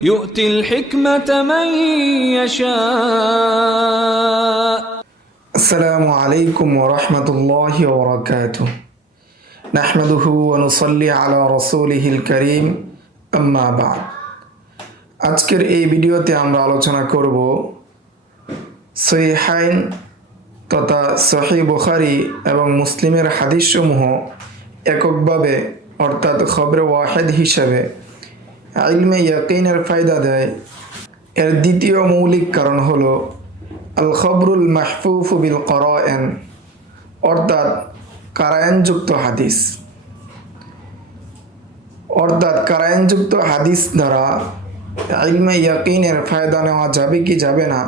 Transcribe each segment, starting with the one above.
يؤتي الحكمة من يشاء. السلام عليكم ورحمة الله وبركاته. نحمده ونصلي على رسوله الكريم أما بعد. আজকের এই ভিডিওতে আমরা আলোচনা করব সহিহাইন তথা সহিহ বুখারী এবং মুসলিমের হাদিসসমূহ এককভাবে অর্থাৎ খবরে ওয়াহিদ হিসাবে ইলমে ইয়াকিনের ফায়দা দেয়। এর দ্বিতীয় মৌলিক কারণ হলো আল খবরুল মাহফুফ বিল করায়েন অর্থাৎ কারায়নযুক্ত হাদিস। অর্থাৎ কারায়নযুক্ত হাদিস দ্বারা ইলমে ইয়াকিনের ফায়দা নেওয়া যাবে কি যাবে না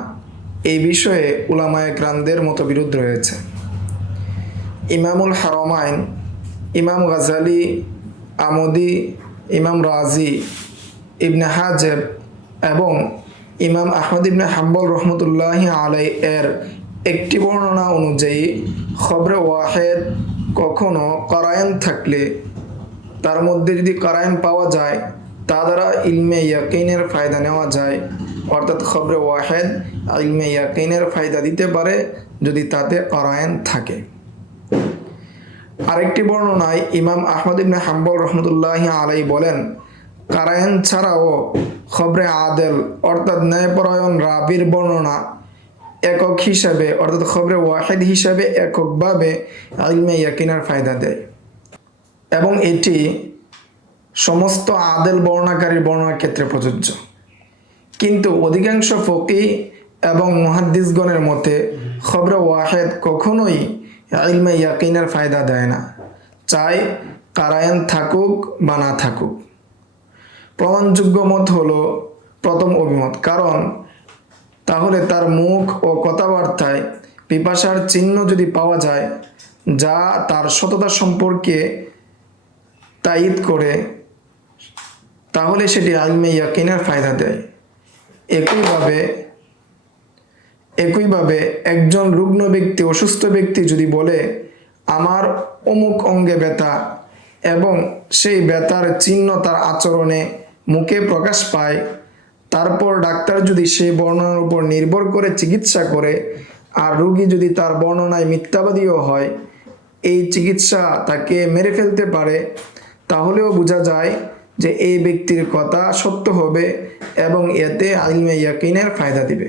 এই বিষয়ে উলামায়ে কেরামদের মতবিরোধ রয়েছে। ইমামুল হারামাইন, ইমাম গাজালি, আমদি, ইমাম রাজি, ইবনে হাজব এবং ইমাম আহমদ ইবনে হাম্বল রহমতুল্লাহি আলাইহি এর একটি বর্ণনা অনুযায়ী খবরে ওয়াহিদ কখনো কারায়েন থাকলে তার মধ্যে যদি কারায়েন পাওয়া যায় তা দ্বারা ইলমে ইয়াকিনের ফায়দা নেওয়া যায়। অর্থাৎ খবরে ওয়াহিদ ইলমে ইয়াকিনের ফায়দা দিতে পারে যদি তাতে কারায়েন থাকে। আরেকটি বর্ণনায় ইমাম আহমদ ইবনে হাম্বল রহমতুল্লাহি আলাইহি বলেন, কারায়েন ছাড়াও খবরে আদেল অর্থাৎ ন্যায়পরায়ণ রাবির বর্ণনা একক হিসাবে অর্থাৎ খবরে ওয়াহিদ হিসাবে এককভাবে ইলমে ইয়াকিনের ফায়দা দেয় এবং এটি সমস্ত আদেল বর্ণনাকারীর বর্ণনার ক্ষেত্রে প্রযোজ্য। কিন্তু অধিকাংশ ফকিহ এবং মুহাদ্দিসগণের মতে খবরে ওয়াহিদ কখনোই ইলমে ইয়াকিনের ফায়দা দেয় না, চাই কারায়েন থাকুক বা না থাকুক। প্রমাণযোগ্য মত হলো প্রথম অভিমত, কারণ তাহলে তার মুখ ও কথাবার্তায় পিপাসার চিহ্ন যদি পাওয়া যায় যা তার সততা সম্পর্কে তায়িদ করে তাহলে সেটি ইলমে ইয়াকিনের ফায়দা দেয়। একইভাবে একজন রুগ্ন ব্যক্তি, অসুস্থ ব্যক্তি যদি বলে আমার অমুক অঙ্গে ব্যথা এবং সেই ব্যথার চিহ্ন তার আচরণে মুখে প্রকাশ পায়, তারপর ডাক্তার যদি সেই বর্ণনার উপর নির্ভর করে চিকিৎসা করে আর রোগী যদি তার বর্ণনায় মিথ্যাবাদীও হয়, এই চিকিৎসা তাকে মেরে ফেলতে পারে, তাহলেও বোঝা যায় যে এই ব্যক্তির কথা সত্য হবে এবং এতে ইলমে ইয়াকিনের ফায়দা দিবে।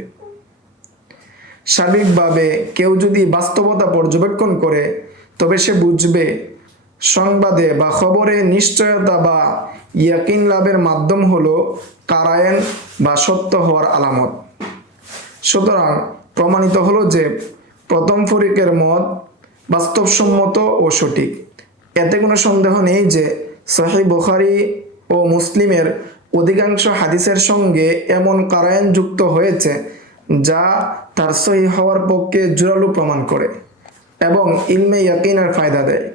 সার্বিকভাবে কেউ যদি বাস্তবতা পর্যবেক্ষণ করে তবে সে বুঝবে সংবাদে বা খবরে নিশ্চয়তা বা ইয়াকিন লাভের মাধ্যম হলো কারায়েন বা সত্য হওয়ার আলামত। সুতরাং প্রমাণিত হলো যে প্রথম ফরিকের মত বাস্তবসম্মত ও সঠিক। এতে কোনো সন্দেহ নেই যে সহিহ বুখারী ও মুসলিমের অধিকাংশ হাদিসের সঙ্গে এমন কারায়েন যুক্ত হয়েছে যা তার সহিহ হওয়ার পক্ষে জোরালো প্রমাণ করে এবং ইলমে ইয়াকিনের ফায়দা দেয়।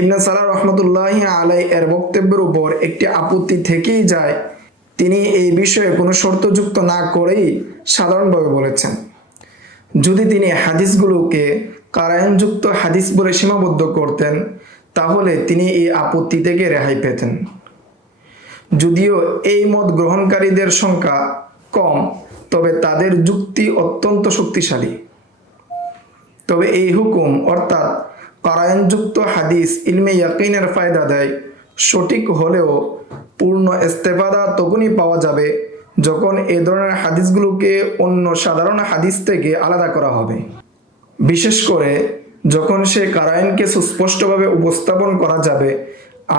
ইবনে সালাহ রহমতুল্লাহি আলাইহি এর বক্তব্যের উপর একটি আপত্তি থেকেই যায়। তিনি এই বিষয়ে কোনো শর্তযুক্ত না করেই সাধারণভাবে বলেছেন, যদি তিনি হাদিসগুলোকে কারায়েনযুক্ত হাদিস বলে সীমাবদ্ধ করতেন তাহলে তিনি এই আপত্তি থেকে রেহাই পেতেন। যদিও এই মত গ্রহণকারীদের সংখ্যা কম, তবে তাদের যুক্তি অত্যন্ত শক্তিশালী। তবে এই হুকুম অর্থাৎ কারায়েনযুক্ত হাদিস ইলমে ইয়াকিনের ফায়দা দেয় সঠিক হলেও পূর্ণ ইস্তেফাদা তখনই পাওয়া যাবে যখন এই ধরনের হাদিসগুলোকে অন্য সাধারণ হাদিস থেকে আলাদা করা হবে, বিশেষ করে যখন সে কারায়েনকে সুস্পষ্টভাবে উপস্থাপন করা যাবে।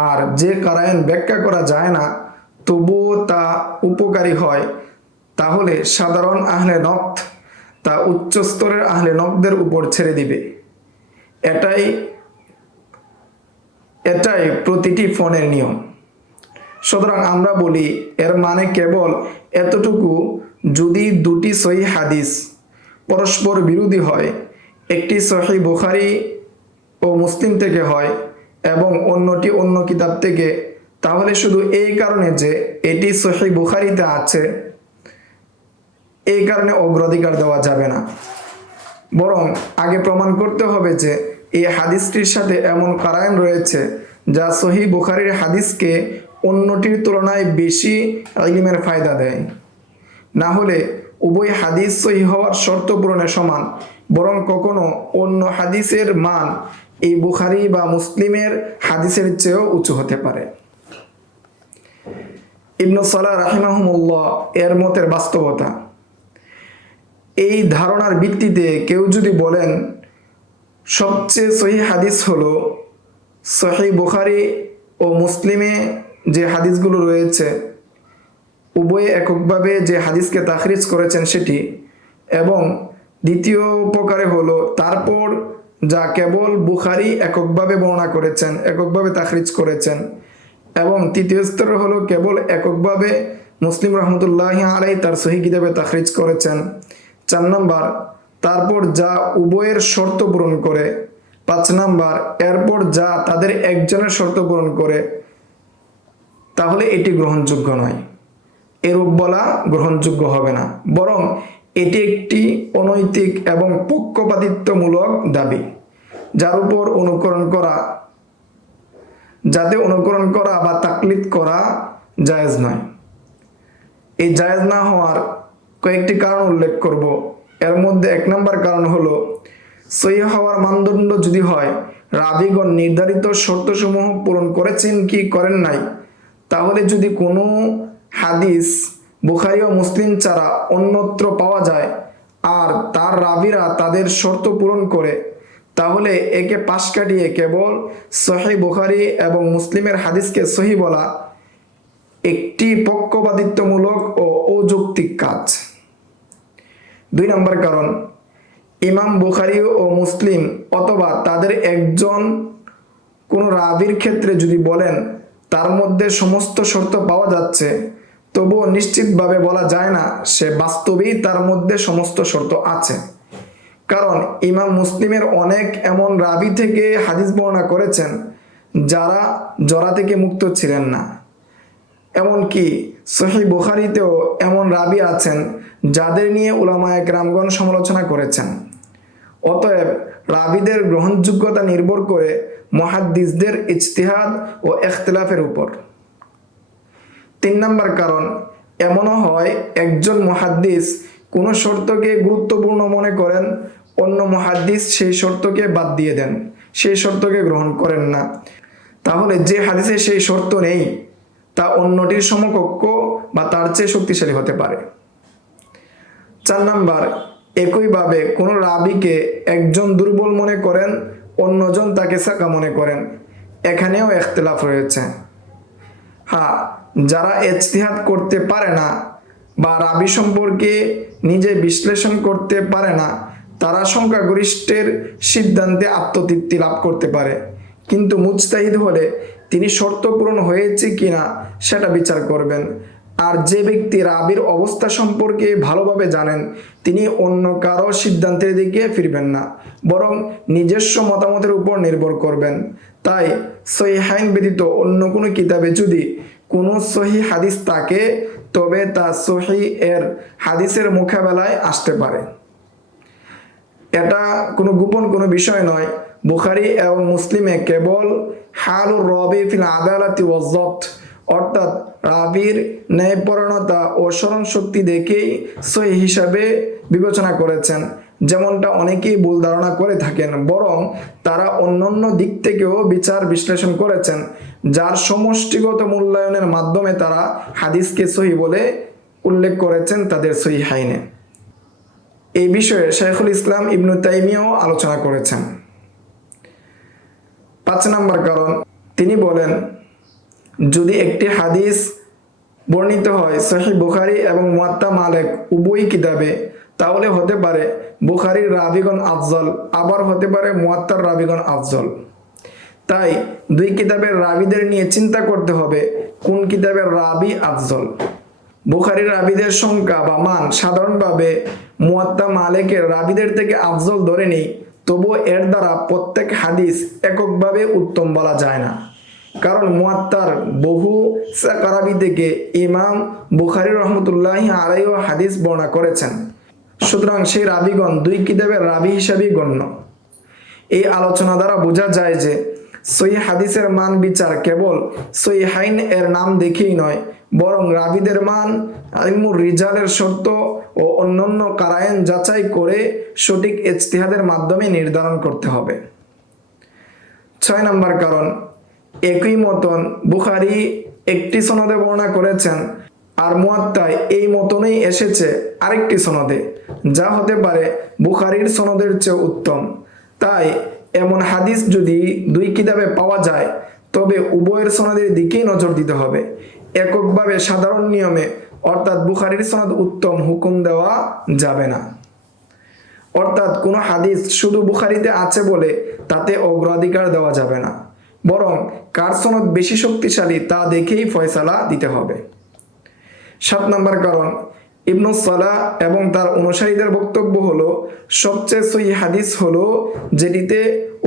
আর যে কারায়েন ব্যাখ্যা করা যায় না তবুও তা উপকারী হয়, তাহলে সাধারণ আহলে নক্ত তা উচ্চ স্তরের আহলে নক্তদের উপর ছেড়ে দিবে। এটাই প্রতিটি ফোনের নিয়ম। সুতরাং আমরা বলি এর মানে কেবল এতটুকু, যদি দুটি সহিহ হাদিস পরস্পর বিরোধী হয়, একটি সহিহ বুখারী ও মুসলিম থেকে হয় এবং অন্যটি অন্য কিতাব থেকে, তাহলে শুধু এই কারণে যে এটি সহিহ বুখারীতে আছে এই কারণে অগ্রাধিকার দেওয়া যাবে না, বরং আগে প্রমাণ করতে হবে যে এই হাদিসটির সাথে এমন কারায়েন রয়েছে যা সহিহ বুখারীর হাদিসকে অন্যটির তুলনায় বেশি ইলমের ফায়দা দেয়। না হলে উভয় হাদিস সহিহ হওয়ার শর্ত পূরণে সমান, বরং কখনো অন্য হাদিসের মান এই বুখারী বা মুসলিমের হাদিসের চেয়েও উঁচু হতে পারে। ইবনে সালাহ রাহিমাহুমুল্লাহ এর মতের বাস্তবতা। এই ধারণার ভিত্তিতে কেউ যদি বলেন সবচেয়ে সহিহ হাদিস হলো সহিহ বুখারী ও মুসলিমে যে হাদিসগুলো রয়েছে উভয়ে এককভাবে যে হাদিসকে তাখরিজ করেছেন সেটি, এবং দ্বিতীয় প্রকারে হলো তারপর যা কেবল বুখারী এককভাবে বর্ণনা করেছেন, এককভাবে তাখরিজ করেছেন, এবং তৃতীয় স্তর হলো কেবল এককভাবে মুসলিম রহমতুল্লাহি আলাইহি তার সহিহ কিতাবে তাখরিজ করেছেন। 4 নম্বর তারপর যা উভয়ের শর্ত পূরণ করে। 5 নম্বর এরপর যা তাদের একজনের শর্ত পূরণ করে, তাহলে এটি গ্রহণযোগ্য নয়। এরূপ বলা গ্রহণযোগ্য হবে না, বরং এটি একটি অনৈতিক এবং পক্ষপাতিত্বমূলক দাবি, যার উপর অনুকরণ করা বা তাকলিদ করা জায়েজ নয়। এই জায়েজ না হওয়ার কয়েকটি কারণ উল্লেখ করব। এর মধ্যে 1 নম্বর কারণ হলো সহিহ হওয়ার মানদণ্ড যদি হয় রাবীগণ নির্ধারিত শর্তসমূহ পূরণ করেছেন কি করেন নাই, তাহলে যদি কোনো হাদিস বুখারী ও মুসলিম ছাড়া অন্যত্র পাওয়া যায় আর তার রাবীরা তাদের শর্ত পূরণ করে, তাহলে একে পাশ কাটিয়ে কেবল সহিহ বুখারী এবং মুসলিমের হাদিসকে সহিহ বলা একটি পক্ষপাতিত্বমূলক ও অযৌক্তিক কাজ। 2 নম্বর কারণ ইমাম বুখারী ও মুসলিম অথবা তাদের একজন কোন রাবীর ক্ষেত্রে যদি বলেন তার মধ্যে সমস্ত শর্ত পাওয়া যাচ্ছে, তবুও নিশ্চিতভাবে বলা যায় না সে বাস্তবেই তার মধ্যে সমস্ত শর্ত আছে। কারণ ইমাম মুসলিমের অনেক এমন রাবী থেকে হাদিস বর্ণনা করেছেন যারা জরা থেকে মুক্ত ছিলেন না। এমনকি সহিহ বুখারীতেও এমন রাবী আছেন যাদের নিয়ে উলামায়ে কেরামগণ সমালোচনা করেছেন। অতএব রাবীদের গ্রহণযোগ্যতা নির্ভর করে মুহাদ্দিসদের ইজতিহাদ ও ইখতিলাফের উপর। 3 নম্বর কারণ এমনও হয় একজন মুহাদ্দিস কোনো শর্তকে গুরুত্বপূর্ণ মনে করেন, অন্য মুহাদ্দিস সেই শর্তকে বাদ দিয়ে দেন, সেই শর্তকে গ্রহণ করেন না। তাহলে যে হাদিসে সেই শর্ত নেই তা অন্যটির সমকক্ষ বা তার চেয়ে শক্তিশালী হতে পারে। 4 নম্বর একইভাবে কোনো রাবীকে একজন দুর্বল মনে করেন, অন্যজন তাকে সাকা মনে করেন, এখানেও ইখতিলাফ রয়েছে। হ্যাঁ, যারা ইজতিহাদ করতে পারে না বা রাবী সম্পর্কে নিজে বিশ্লেষণ করতে পারে না, তারা সংখ্যাগরিষ্ঠের সিদ্ধান্তে আত্মতৃপ্তি লাভ করতে পারে, কিন্তু মুজতাহিদ হলে তিনি শর্ত পূরণ হয়েছে কিনা সেটা বিচার করবেন। আর যে ব্যক্তি রাবীর অবস্থা সম্পর্কে ভালোভাবে জানেন তিনি অন্য কারো সিদ্ধান্তের দিকে ফিরবেন না, বরং নিজস্ব মতামতের উপর নির্ভর করবেন। তাই সহিহাইন ব্যতীত অন্য কোনো কিতাবে যদি কোনো সহিহ হাদিস থাকে তবে তা সহিহ এর হাদিসের মোকাবেলায় আসতে পারে। এটা কোনো গোপন কোনো বিষয় নয়। বুখারী এবং মুসলিমে কেবল হালুর রাবী ফিল আদালাতি ওয়াজ যাবত, অর্থাৎ রাবীর ন্যায়পরায়ণতা ও স্মরণ শক্তি দেখেই সহিহ হিসাবে বিবেচনা করেছেন, যেমনটা অনেকেই ভুল ধারণা করে থাকেন। বরং তারা অন্যান্য দিক থেকেও বিচার বিশ্লেষণ করেছেন, যার সমষ্টিগত মূল্যায়নের মাধ্যমে তারা হাদিসকে সহিহ বলে উল্লেখ করেছেন তাদের সহিহাইনে। এই বিষয়ে শাইখুল ইসলাম ইবনে তাইমিয়াও আলোচনা করেছেন। 5 নম্বর কারণ তিনি বলেন যদি একটি হাদিস বর্ণিত হয় সহিহ বুখারী এবং মুয়াত্তা মালিক উভয় কিতাবে, তাহলে হতে পারে বুখারীর রাবীগণ আফজল, আবার হতে পারে মুয়াত্তার রাবীগণ আফজল। তাই 2 কিতাবের রাবীদের নিয়ে চিন্তা করতে হবে কোন কিতাবের রাবী আফজল। বুখারীর রাবীদের সংখ্যা বা মান সাধারণভাবে মুয়াত্তা মালিকের রাবীদের থেকে আফজল ধরে নেই, তবুও এর দ্বারা প্রত্যেক হাদিস এককভাবে উত্তম বলা যায় না, কারণ মুয়াত্তার বহু সাকারাবি থেকে ইমাম বুখারী রহমতুল্লাহি আলাইহি হাদিস বর্ণনা করেছেন। সুতরাং সেই রাবীগণ 2 কিতাবের রাবী হিসাবেই গণ্য। এই আলোচনা দ্বারা বোঝা যায় যে সহিহ হাদিসের মান বিচার কেবল সহিহাইন এর নাম দেখেই নয়, বরং রাবীদের মান, ইলমুর রিজালের শর্ত ও অন্যান্য কারায়েন যাচাই করে সঠিক ইজতিহাদের মাধ্যমে নির্ধারণ করতে হবে। 6 নম্বর কারণ, একই মতন বুখারী একটি সনদে বর্ণনা করেছেন আর মুয়াত্তায় এই মতনই এসেছে আরেকটি সনদে, যা হতে পারে বুখারীর সনদের চেয়ে উত্তম। তাই এমন হাদিস যদি দুই কিতাবে পাওয়া যায় তবে উভয়ের সনদের দিকেই নজর দিতে হবে। এককভাবে সাধারণ নিয়মে অর্থাৎ বুখারীর সনদ উত্তম হুকুম দেওয়া যাবে না। অর্থাৎ কোনো হাদিস শুধু বুখারীতে আছে বলে তাতে অগ্রাধিকার দেওয়া যাবে না, বরং কার সনদ বেশি শক্তিশালী তা দেখেই ফয়সালা দিতে হবে। 7 নম্বর কারণ, ইবনু সালাহ এবং তার অনুসারীদের বক্তব্য হলো সবচেয়ে সহিহ হাদিস হলো যেটিতে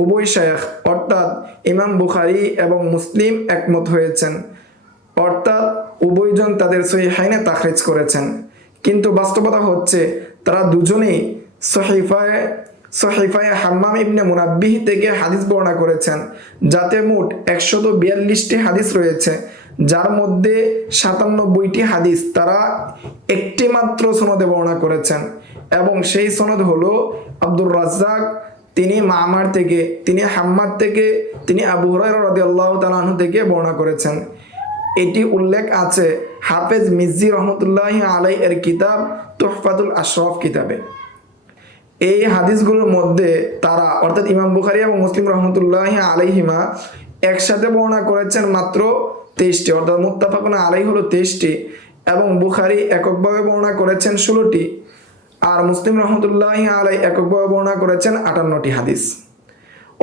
উভয় শায়খ অর্থাৎ ইমাম বুখারী এবং মুসলিম একমত হয়েছেন, অর্থাৎ উভয়জন তাদের সহিহাইনে তাখরিজ করেছেন। কিন্তু বাস্তবতা হচ্ছে তারা দুজনেই সহিফায়ে হাম্মাম ইবনে মুনাব্বিহ থেকে হাদিস বর্ণনা করেছেন, যাতে মোট 142টি হাদিস রয়েছে, যার মধ্যে 97টি হাদিস তারা একটি মাত্র সনদে বর্ণনা করেছেন, এবং সেই সনদ হলো আব্দুর রাজ্জাক, তিনি মামার থেকে, তিনি হাম্মাদ থেকে, তিনি আবু হুরায়রা রাদিয়াল্লাহু তাআলা আনহু থেকে বর্ণনা করেছেন। এটি উল্লেখ আছে হাফেজ মিজ্জি রহমতুল্লাহি আলাই এর কিতাব তুহফাতুল আশরাফ কিতাবে। এই হাদিসগুলোর মধ্যে তারা অর্থাৎ ইমাম বুখারী এবং মুসলিম রহমতুল্লাহি আলাইহিমা একসাথে বর্ণনা করেছেন মাত্র 23টি, অর্থাৎ মুত্তাফাকুন আলাইহি হলো 23টি, এবং বুখারী এককভাবে বর্ণনা করেছেন 16টি, আর মুসলিম রহমতুল্লাহি আলাই এককভাবে বর্ণনা করেছেন 58টি হাদিস।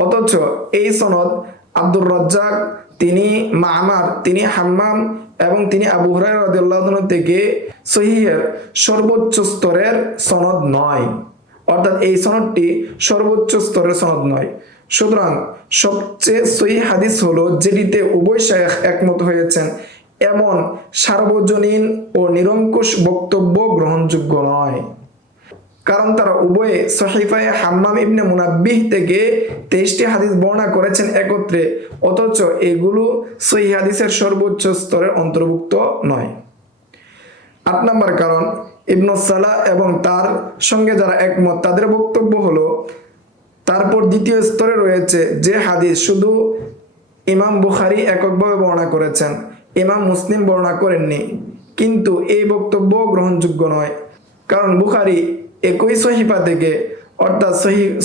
অথচ এই সনদ আব্দুর রাজ্জাক, তিনি মামার, তিনি হাম্মাম এবং তিনি আবু হুরায়রা রাদিয়াল্লাহু আনহু থেকে সহিহের সর্বোচ্চ স্তরের সনদ নয়, অর্থাৎ এই সনদটি সর্বোচ্চ স্তরের সনদ নয়। সুতরাং সবচেয়ে সহিহ হাদিস হলো যেটিতে উভয় শায়খ একমত হয়েছেন, এমন সার্বজনীন ও নিরঙ্কুশ বক্তব্য গ্রহণযোগ্য নয়, কারণ তারা উভয়ে সহিফায়ে হাম্মাম ইবনে মুনাব্বিহ থেকে 23টি হাদিস বর্ণনা করেছেন একত্রে, অথচ এগুলো সহিহ হাদিসের সর্বোচ্চ স্তরের অন্তর্ভুক্ত নয়। 8 নম্বর কারণ, ইবনু সালাহ এবং তার সঙ্গে যারা একমত তাদের বক্তব্য হলো তারপর দ্বিতীয় স্তরে রয়েছে যে হাদিস শুধু ইমাম বুখারী এককভাবে বর্ণনা করেছেন, ইমাম মুসলিম বর্ণনা করেননি, কিন্তু এই বক্তব্য গ্রহণযোগ্য নয়, কারণ বুখারী একই সহিফা থেকে অর্থাৎ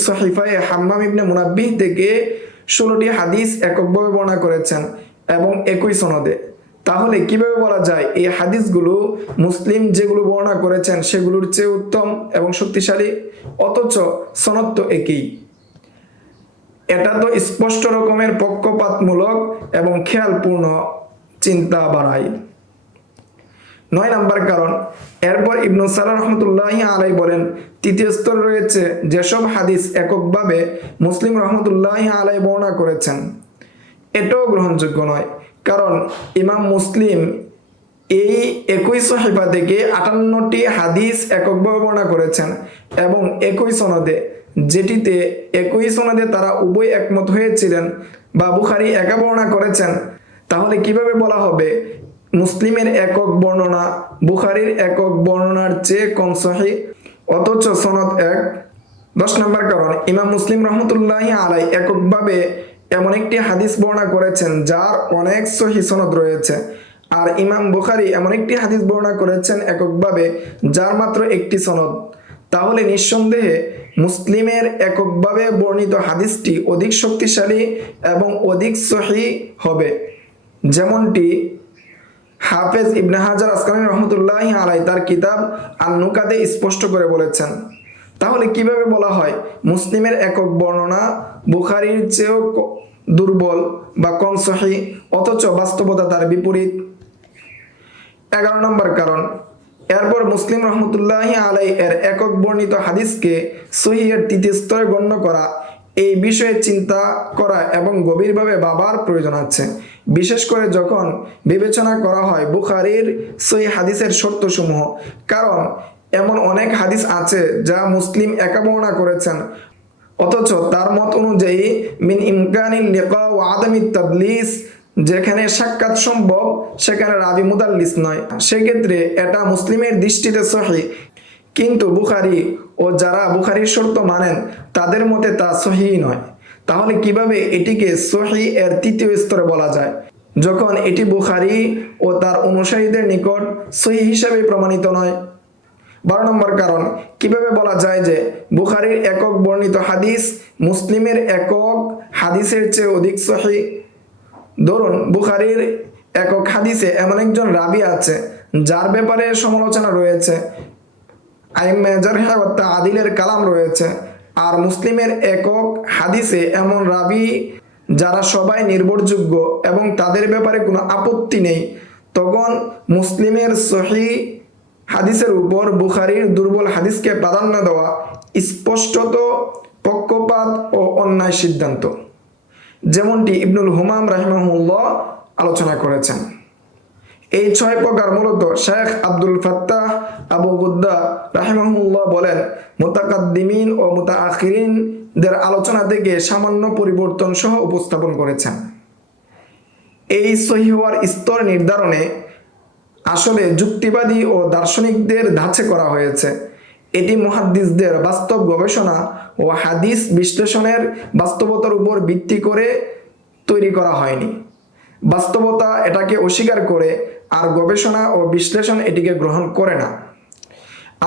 সহিফায়ে হাম্মাম ইবনে মুনাব্বিহ থেকে 16টি হাদিস এককভাবে বর্ণনা করেছেন এবং একই সনদে। তাহলে কিভাবে বলা যায় এই হাদিসগুলো মুসলিম যেগুলো বর্ণনা করেছেন সেগুলোর চেয়ে উত্তম এবং শক্তিশালী, অথচ সনদ তো একই? এটা তো স্পষ্ট রকমের পক্ষপাতমূলক এবং খেয়ালপূর্ণ চিন্তা বাড়ায়। 9 নম্বর কারণ, এরপর ইবনু সালাহ রহমতুল্লাহি আলাইহি বলেন তৃতীয় স্তর রয়েছে যেসব হাদিস এককভাবে মুসলিম রহমতুল্লাহি আলাইহি বর্ণনা করেছেন, এটাও গ্রহণযোগ্য নয়, কারণ ইমাম মুসলিম এই একই সহিফা থেকে 58টি হাদিস এককভাবে বর্ণনা করেছেন এবং একই সনদে, যেটিতে একই সনদে তারা উভয় একমত হয়েছিলেন, বা বুখারী একা বর্ণনা করেছেন। তাহলে কিভাবে বলা হবে মুসলিমের একক বর্ণনা বুখারীর একক বর্ণনার চেয়ে কম সহিহ, অথচ সনদ এক? 10 নম্বর কারণ, ইমাম মুসলিম রহমতুল্লাহি আলাইহি এককভাবে এমন একটি হাদিস বর্ণনা করেছেন যার অনেক সহিহ সনদ রয়েছে, আর ইমাম বুখারী এমন একটি হাদিস বর্ণনা করেছেন এককভাবে যার মাত্র একটি সনদ। তাহলে নিঃসন্দেহে মুসলিমের এককভাবে বর্ণিত হাদিসটি অধিক শক্তিশালী এবং অধিক সহিহ হবে, যেমনটি হাফেজ ইবনে হাজার আসকালানী রহমতুল্লাহি আলাইহি তার কিতাব আন-নুকাতে স্পষ্ট করে বলেছেন। তাহলে কিভাবে বলা হয় মুসলিমের একক বর্ণনা বুখারীর চেয়েও দুর্বল বা কম সহিহ, অথচ বাস্তবতা তার বিপরীত? 11 নম্বর কারণ, এরপর মুসলিম রহমতুল্লাহি আলাইহি এর একক বর্ণিত হাদিসকে সহিহের তৃতীয় স্তরে গণ্য করা, এই বিষয়ে চিন্তা করা এবং গভীরভাবে ভাবার প্রয়োজন আছে, বিশেষ করে যখন বিবেচনা করা হয় বুখারীর সহিহ হাদিসের শর্তসমূহ। কারণ এমন অনেক হাদিস আছে যা মুসলিম একা বর্ণনা করেছেন, অথচ তার মত অনুযায়ী মিন ইমকানিল লিকা ওয়া আদামিত তাদলিস, যেখানে সাক্ষাৎ সম্ভব সেখানে রাবি মুদাল্লিস নয়, সেক্ষেত্রে এটা মুসলিমের দৃষ্টিতে সহিহ। কিন্তু বুখারী ও যারা বুখারীর শর্ত মানেন তাদের মতে তা সহিহ নয়। তাহলে কিভাবে এটিকে সহিহ এর তৃতীয় স্তরে বলা যায় যখন এটি বুখারী ও তার অনুসারীদের নিকট সহিহ হিসাবে প্রমাণিত নয়? 12 নম্বর কারণ, কিভাবে বলা যায় যে বুখারীর একক বর্ণিত হাদিস মুসলিমের একক হাদিসের চেয়ে অধিক সহিহ? ধরুন, বুখারীর একক হাদিসে এমন একজন রাবী আছে যার ব্যাপারে সমালোচনা রয়েছে, আইম্মে জারহ ওয়া তা'দীলের কালাম রয়েছে, আর মুসলিমের একক হাদিসে এমন রাবী যারা সবাই নির্ভরযোগ্য এবং তাদের ব্যাপারে কোনো আপত্তি নেই, তখন মুসলিমের সহিহ হাদিসের উপর বুখারীর দুর্বল হাদিসকে প্রাধান্য দেওয়া স্পষ্টত পক্ষপাত ও অন্যায় সিদ্ধান্ত, যেমনটি ইবনুল হুমাম রাহিমাহুল্লাহ আলোচনা করেছেন। এই 6 প্রকার মূলত শেখ আব্দুল ফাত্তাহ আবু গুদ্দা রাহিমাহুল্লাহ বলেন মুতাকাদ্দিমিন ও মুতাআখিরিনদের আলোচনা থেকে সামান্য পরিবর্তন সহ উপস্থাপন করেছেন। এই সহিহ হওয়ার স্তর নির্ধারণে আসলে যুক্তিবাদী ও দার্শনিকদের ধাঁচে করা হয়েছে। এটি মুহাদ্দিসদের বাস্তব গবেষণা ও হাদিস বিশ্লেষণের বাস্তবতার উপর ভিত্তি করে তৈরি করা হয়নি। বাস্তবতা এটাকে অস্বীকার করে আর গবেষণা ও বিশ্লেষণ এটিকে গ্রহণ করে না।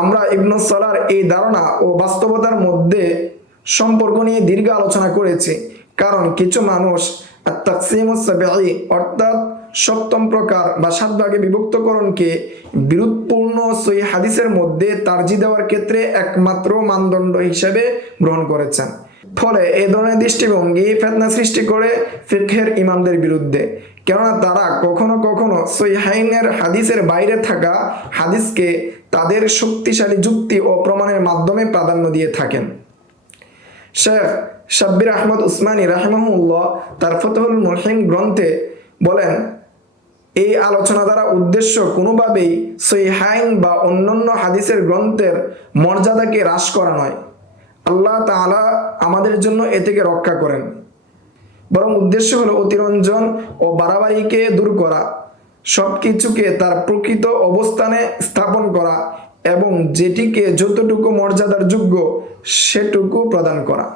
আমরা ইবনে সালাহর এই ধারণা ও বাস্তবতার মধ্যে সম্পর্ক নিয়ে দীর্ঘ আলোচনা করেছি, কারণ কিছু মানুষ আত-তাকসীমুস সাবঈ অর্থাৎ সপ্তম প্রকার বা 7 ভাগে বিভক্তকরণকে বিরোধপূর্ণ সহিহ হাদিসের মধ্যে তারজিহ দেওয়ার ক্ষেত্রে একমাত্র মানদণ্ড হিসেবে গ্রহণ করেছেন। ফলে এই ধরনের দৃষ্টিভঙ্গি ফিতনা সৃষ্টি করে ফিকহের ইমামদের বিরুদ্ধে, কেননা তারা কখনো কখনো সহিহাইনের হাদিসের বাইরে থাকা হাদিসকে তাদের শক্তিশালী যুক্তি ও প্রমাণের মাধ্যমে প্রাধান্য দিয়ে থাকেন। শেখ শাব্বির আহমদ উসমানী রাহিমাহুল্লাহ তার ফতহুল মুলহিন গ্রন্থে বলেন, এই আলোচনা দ্বারা উদ্দেশ্য কোনোভাবেই সহিহাইন বা অন্যান্য হাদিসের গ্রন্থের মর্যাদাকে হ্রাস করা নয়। আল্লাহ তাআলা আমাদের জন্য এ থেকে রক্ষা করেন, বরং উদ্দেশ্য হলো অতিরঞ্জন ও বাড়াবাড়িকে দূর করা, সবকিছুকে তার প্রকৃত অবস্থানে স্থাপন করা এবং যেটিকে যতটুকু মর্যাদার যোগ্য সেটুকু প্রদান করা।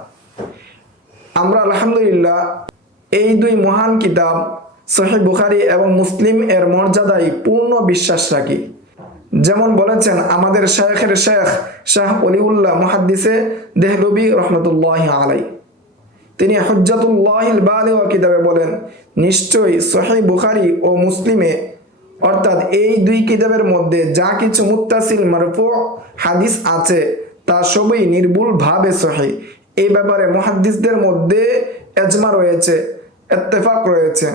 আমরা আলহামদুলিল্লাহ এই 2 মহান কিতাব সহিহ বুখারী এবং মুসলিম এর মর্যাদায় পূর্ণ বিশ্বাস রাখি। যেমন বলেছেন আমাদের শায়খের শেখ শাহ ওলিউল্লাহ মুহাদ্দিসে দেহলভী রহমতুল্লাহি আলাইহি, তিনি হুজ্জাতুল্লাহিল বালিগা কিতাবে বলেন, নিশ্চয়ই সহিহ বুখারী ও মুসলিমে অর্থাৎ এই 2 কিতাবের মধ্যে যা কিছু মুত্তাসিল মারফু হাদিস আছে তা সবই নির্ভুলভাবে সহিহ। এই ব্যাপারে মুহাদ্দিসদের মধ্যে ইজমা রয়েছে, ইত্তেফাক রয়েছে।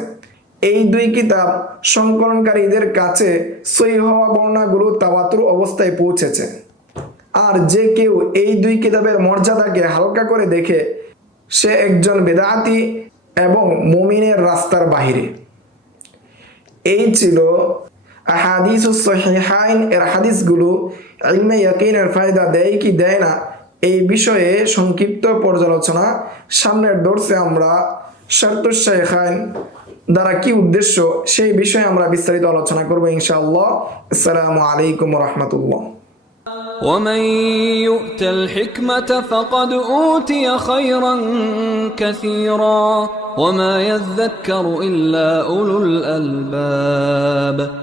এই 2 কিতাব সংকলনকারীদের কাছে সহিহ হওয়া বর্ণনাগুলো তাওয়াতুর অবস্থায় পৌঁছেছে। আর যে কেউ এই 2 কিতাবের মর্যাদাকে হালকা করে দেখে সে একজন বেদাতি এবং মুমিনের রাস্তার বাহিরে। এই ছিল আহাদিসুস সহিহাইন এর হাদিসগুলো ইলমে ইয়াকিনের ফায়দা দেয় কি দেয় না এই বিষয়ে সংক্ষিপ্ত পর্যালোচনা। সামনের দর্সে আমরা শারতুস শাইখাইন দ্বারা কি উদ্দেশ্য সেই বিষয়ে আমরা বিস্তারিত আলোচনা করব ইনশাআল্লাহ। আসসালামু আলাইকুম ওয়া রাহমাতুল্লাহ। ومن يؤت الحكمة فقد أوتي خيرا كثيرا وما يذكر إلا أولو الألباب.